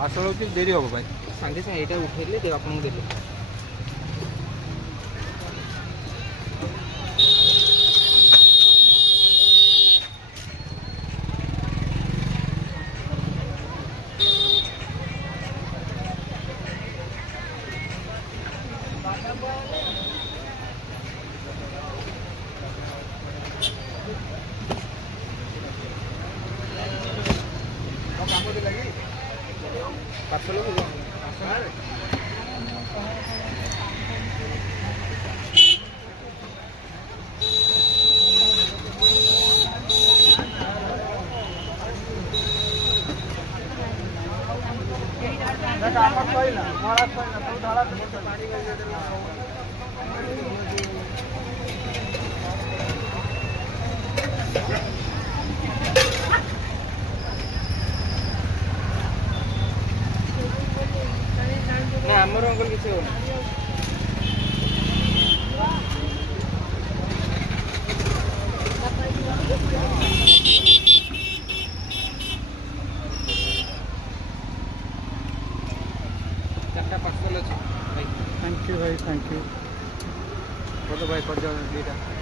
ପାର୍ସଲ ହେଉଛି ଡେରି ହେବ ଭାଇ। ସାଙ୍ଗେ ସାଙ୍ଗେ ଏଇଟା ଉଠେଇଲେ ଆପଣଙ୍କୁ ଦେଲେ। ପାର୍ସଲ ନା ଆମର ଅଙ୍କଲ କିଛି ହଉନି। ଚାରିଟା ପାର୍ସଲ ଅଛି ଭାଇ। ଥ୍ୟାଙ୍କ ୟୁ ଭାଇ, ଥ୍ୟାଙ୍କ ୟୁ। କରିଦିଅ ଭାଇ, କରିଦିଅ ଦୁଇଟା।